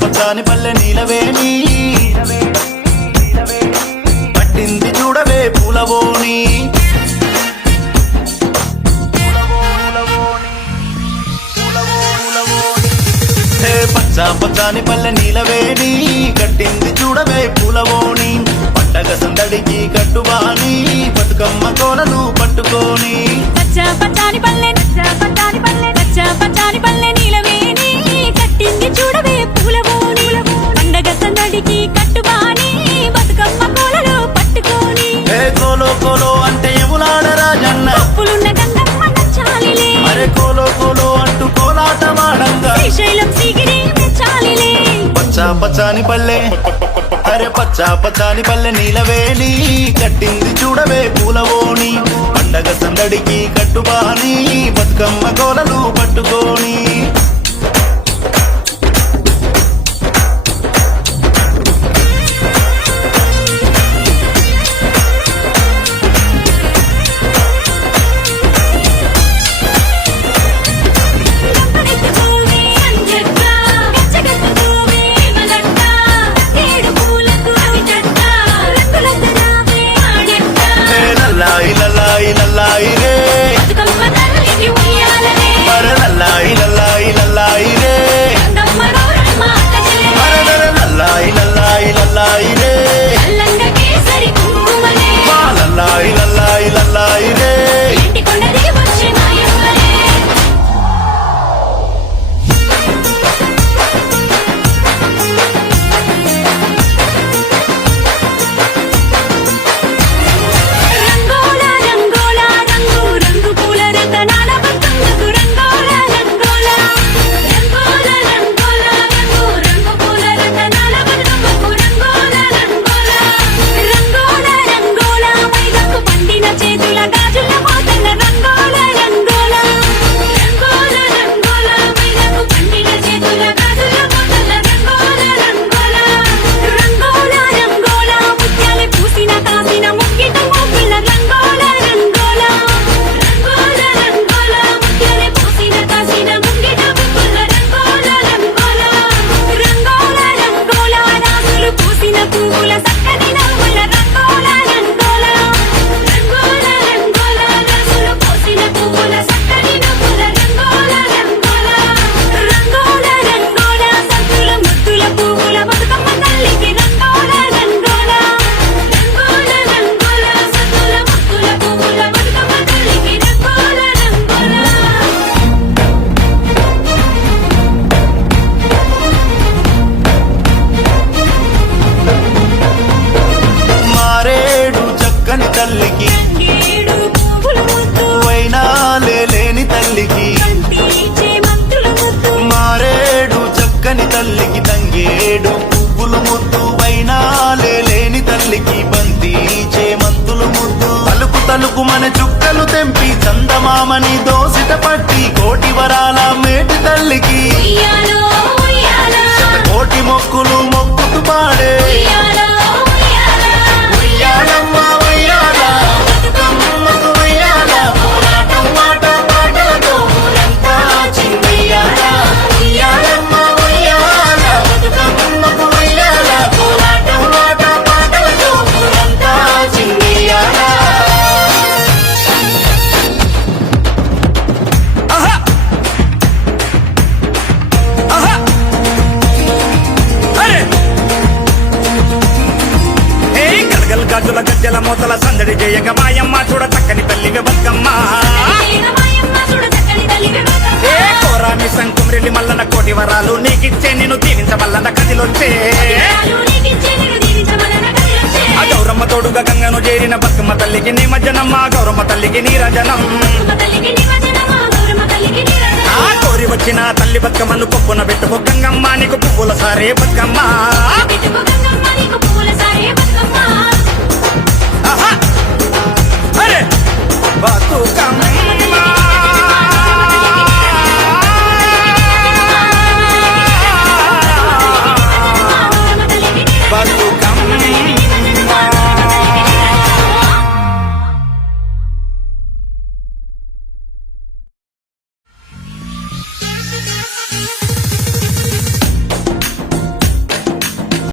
పచ్చాని పల్లె నీలవేణి పట్టింది చూడవే పూలవోని పచ్చాని పల్లె నీలవేణి కట్టింది చూడవే పూలవోని పండగ సందడికి కట్టుబాని బతుకమ్మ కోలను పట్టుకోని పచ్చాని పల్లె నీలవేణి కట్టింది చూడవే పూలవోని పండగ సందడికి కట్టుబాని బతుకమ్మ కోలను పట్టుకోని కోలో కోలో అంటే ఎములాడ రాజన్న పులున్న గంగమ్మ నచ్చాలిలే అరే కోలో కోలో అంటూ కోలాటమాడంగా శ్రీశైలం సిగిరి మెచ్చాలిలే పచ్చాని పల్లె అరే పచ్చాని పల్లె నీలవేణి కట్టింది చూడవే పూలవోని పండగ సందడికి కట్టుబాని బతుకమ్మ కోలను పట్టుకోని లల్లాయి రే మర లల్లాయి రే లల్లాయి రే లల్లాయి రే తల్లికి వైనాలే లేని తల్లికి మారేడు చక్కని తల్లికి తంగేడు పువ్వులు ముద్దు వైనాలే లేని తల్లికి బంతి చేమంతులు ముద్దు తలుకు మన చుక్కలు తెంపి చందమామని దోసిట పట్టి కోటి వరాల మేటి తల్లికి కోటి మొక్కులు మొక్కుతూ పాడే గజ్జల గజ్జల మూతల సందడి చేయక మాయమ్మ చూడ చక్కని తల్లివే బతుకమ్మ ఏ కోరామి సంకుమ్రెల్లి మల్లన కోటి వరాలు నీకిచ్చే నిన్ను దీవించమల్లన కదిలొచ్చే ఆ గౌరమ్మ తోడుగా గంగను చేరిన బతుకమ్మ తల్లికి నీ మజ్జనమ్మ గౌరమ్మ తల్లికి నీరజనం ఆ కోరి వచ్చిన తల్లి బతుకమ్మను పప్పున పెట్టుకో గంగమ్మ నీకు పువ్వుల సారే బతుకమ్మ బతుకమ్మ